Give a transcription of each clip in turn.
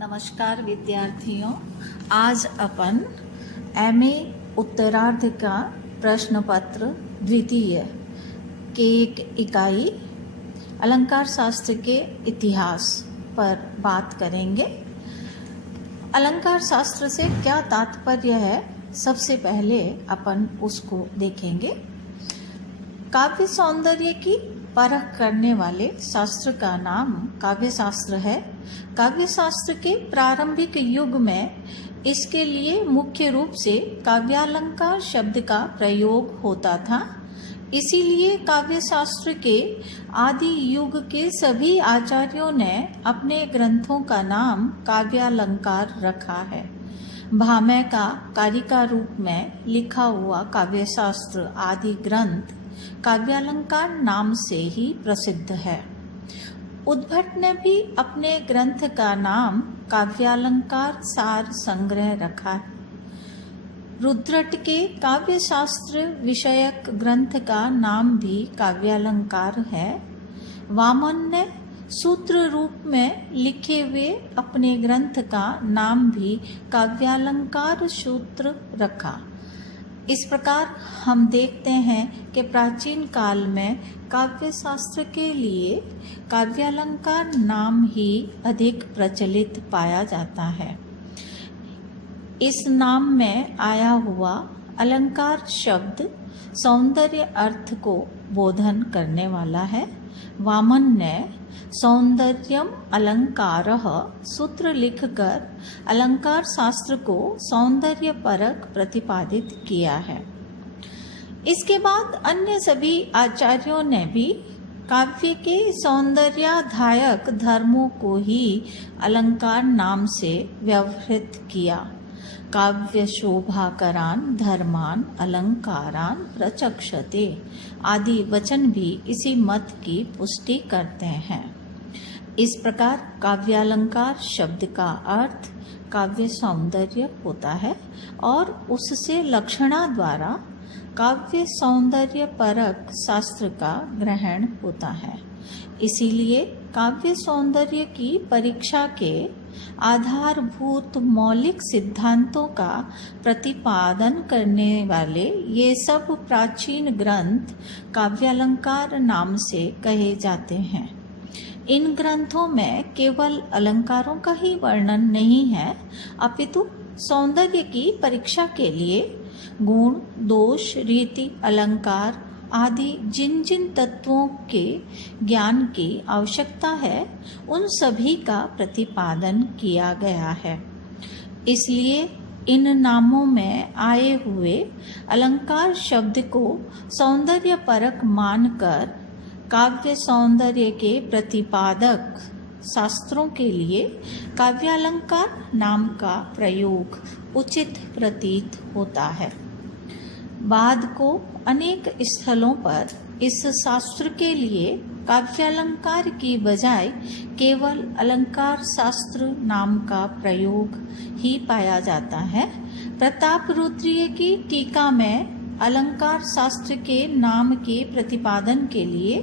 नमस्कार विद्यार्थियों, आज अपन एमए उत्तरार्ध का प्रश्न पत्र द्वितीय के एक इकाई अलंकार शास्त्र के इतिहास पर बात करेंगे। अलंकार शास्त्र से क्या तात्पर्य है, सबसे पहले अपन उसको देखेंगे। काव्य सौंदर्य की परख करने वाले शास्त्र का नाम काव्य शास्त्र है। काव्य शास्त्र के प्रारंभिक युग में इसके लिए मुख्य रूप से काव्यालंकार शब्द का प्रयोग होता था। इसीलिए काव्य शास्त्र के आदि युग के सभी आचार्यों ने अपने ग्रंथों का नाम काव्यालंकार रखा है। भामह का कारिका रूप में लिखा हुआ काव्य शास्त्र आदि ग्रंथ काव्यालंकार नाम से ही प्रसिद्ध है। उद्भट ने भी अपने ग्रंथ का नाम काव्यालंकार सार संग्रह रखा है। रुद्रट के काव्य शास्त्र विषयक ग्रंथ का नाम भी काव्यालंकार है। वामन ने सूत्र रूप में लिखे हुए अपने ग्रंथ का नाम भी काव्यालंकार सूत्र रखा। इस प्रकार हम देखते हैं कि प्राचीन काल में काव्य शास्त्र के लिए काव्यालंकार नाम ही अधिक प्रचलित पाया जाता है। इस नाम में आया हुआ अलंकार शब्द सौंदर्य अर्थ को बोधन करने वाला है। वामन ने सौंदर्यम अलंकारः सूत्र लिखकर अलंकार शास्त्र को सौंदर्य परक प्रतिपादित किया है। इसके बाद अन्य सभी आचार्यों ने भी काव्य के सौंदर्याधायक धर्मों को ही अलंकार नाम से व्यवहृत किया। काव्य शोभाकरान धर्मान अलंकारान प्रचक्षते आदि वचन भी इसी मत की पुष्टि करते हैं। इस प्रकार काव्यालंकार शब्द का अर्थ काव्य सौंदर्य होता है और उससे लक्षणा द्वारा काव्य सौंदर्य परक शास्त्र का ग्रहण होता है। इसीलिए काव्य सौंदर्य की परीक्षा के आधारभूत मौलिक सिद्धांतों का प्रतिपादन करने वाले ये सब प्राचीन ग्रंथ काव्यालंकार नाम से कहे जाते हैं। इन ग्रंथों में केवल अलंकारों का ही वर्णन नहीं है, अपितु सौंदर्य की परीक्षा के लिए गुण, दोष, रीति, अलंकार आदि जिन जिन तत्वों के ज्ञान की आवश्यकता है, उन सभी का प्रतिपादन किया गया है। इसलिए इन नामों में आए हुए अलंकार शब्द को सौंदर्य परक मानकर काव्य सौंदर्य के प्रतिपादक शास्त्रों के लिए काव्यालंकार नाम का प्रयोग उचित प्रतीत होता है। बाद को अनेक स्थलों पर इस शास्त्र के लिए काव्यालंकार की बजाय केवल अलंकार शास्त्र नाम का प्रयोग ही पाया जाता है। प्रताप रुद्रीय की टीका में अलंकार शास्त्र के नाम के प्रतिपादन के लिए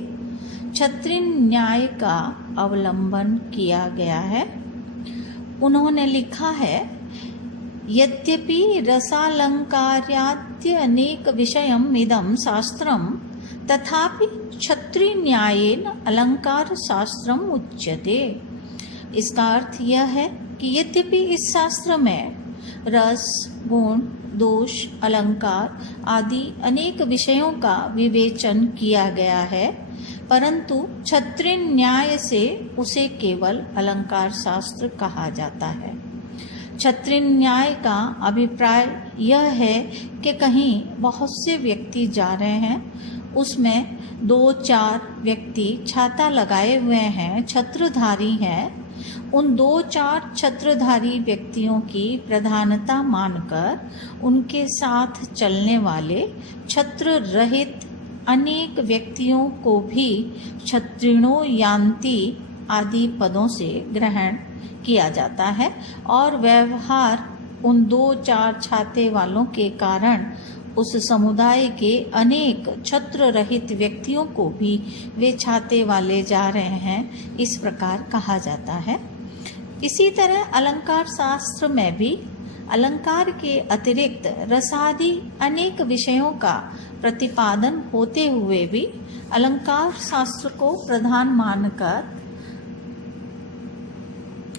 क्षत्रिय न्याय का अवलंबन किया गया है। उन्होंने लिखा है, यद्यपि रसालंकार्याद्य अनेक विषयम् इदं शास्त्रं तथापि क्षत्रिय न्यायेन अलंकार शास्त्रम उच्यते। इसका अर्थ यह है कि यद्यपि इस शास्त्र में रस, गुण, दोष, अलंकार आदि अनेक विषयों का विवेचन किया गया है, परंतु क्षत्रिय न्याय से उसे केवल अलंकार शास्त्र कहा जाता है। क्षत्रिय न्याय का अभिप्राय यह है कि कहीं बहुत से व्यक्ति जा रहे हैं, उसमें 2-4 व्यक्ति छाता लगाए हुए हैं, छत्रधारी हैं। उन 2-4 छत्रधारी व्यक्तियों की प्रधानता मानकर उनके साथ चलने वाले छत्र रहित अनेक व्यक्तियों को भी क्षत्रिणो यान्ति आदि पदों से ग्रहण किया जाता है और व्यवहार उन 2-4 छाते वालों के कारण उस समुदाय के अनेक छत्र रहित व्यक्तियों को भी वे छाते वाले जा रहे हैं, इस प्रकार कहा जाता है। इसी तरह अलंकार शास्त्र में भी अलंकार के अतिरिक्त रसादि अनेक विषयों का प्रतिपादन होते हुए भी अलंकार शास्त्र को प्रधान मानकर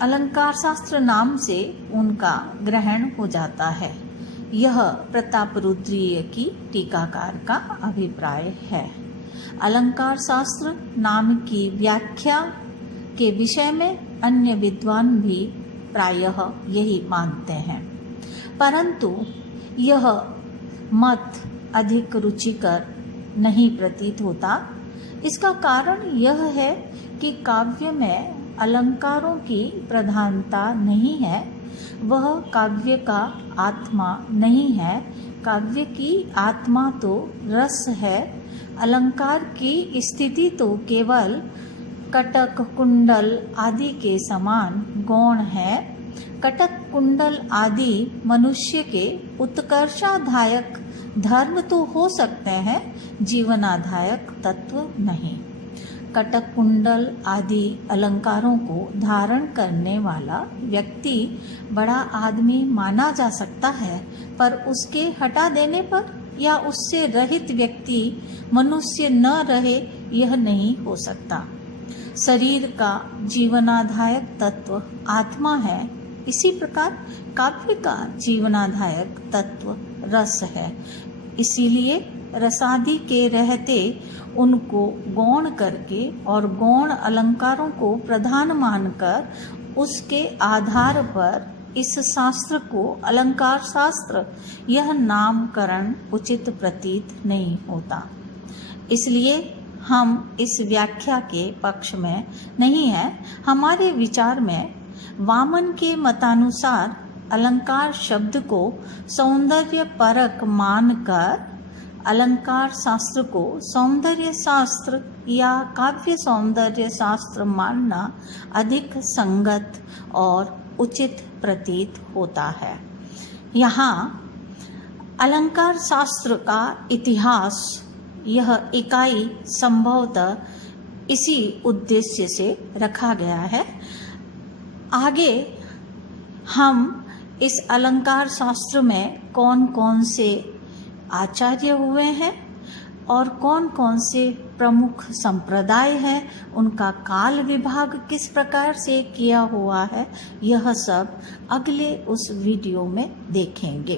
अलंकार शास्त्र नाम से उनका ग्रहण हो जाता है। यह प्रतापरुद्रीय की टीकाकार का अभिप्राय है। अलंकार शास्त्र नाम की व्याख्या के विषय में अन्य विद्वान भी प्रायः यही मानते हैं, परंतु यह मत अधिक रुचिकर नहीं प्रतीत होता। इसका कारण यह है कि काव्य में अलंकारों की प्रधानता नहीं है, वह काव्य का आत्मा नहीं है। काव्य की आत्मा तो रस है। अलंकार की स्थिति तो केवल कटक कुंडल आदि के समान गौण है। कटक कुंडल आदि मनुष्य के उत्कर्षाधायक धर्म तो हो सकते हैं, जीवनाधायक तत्व नहीं। कटक कुंडल आदि अलंकारों को धारण करने वाला व्यक्ति बड़ा आदमी माना जा सकता है, पर उसके हटा देने पर या उससे रहित व्यक्ति मनुष्य न रहे, यह नहीं हो सकता। शरीर का जीवनाधायक तत्व आत्मा है, इसी प्रकार काव्य का जीवनाधायक तत्व रस है। इसीलिए रसादि के रहते उनको गौण करके और गौण अलंकारों को प्रधान मानकर उसके आधार पर इस शास्त्र को अलंकार शास्त्र यह नामकरण उचित प्रतीत नहीं होता। इसलिए हम इस व्याख्या के पक्ष में नहीं हैं। हमारे विचार में वामन के मतानुसार अलंकार शब्द को सौंदर्य परक मानकर अलंकार शास्त्र को सौंदर्य शास्त्र या काव्य सौंदर्य शास्त्र मानना अधिक संगत और उचित प्रतीत होता है। यहाँ अलंकार शास्त्र का इतिहास यह इकाई संभवतः इसी उद्देश्य से रखा गया है। आगे हम इस अलंकार शास्त्र में कौन कौन से आचार्य हुए हैं और कौन कौन से प्रमुख संप्रदाय हैं, उनका काल विभाग किस प्रकार से किया हुआ है, यह सब अगले उस वीडियो में देखेंगे।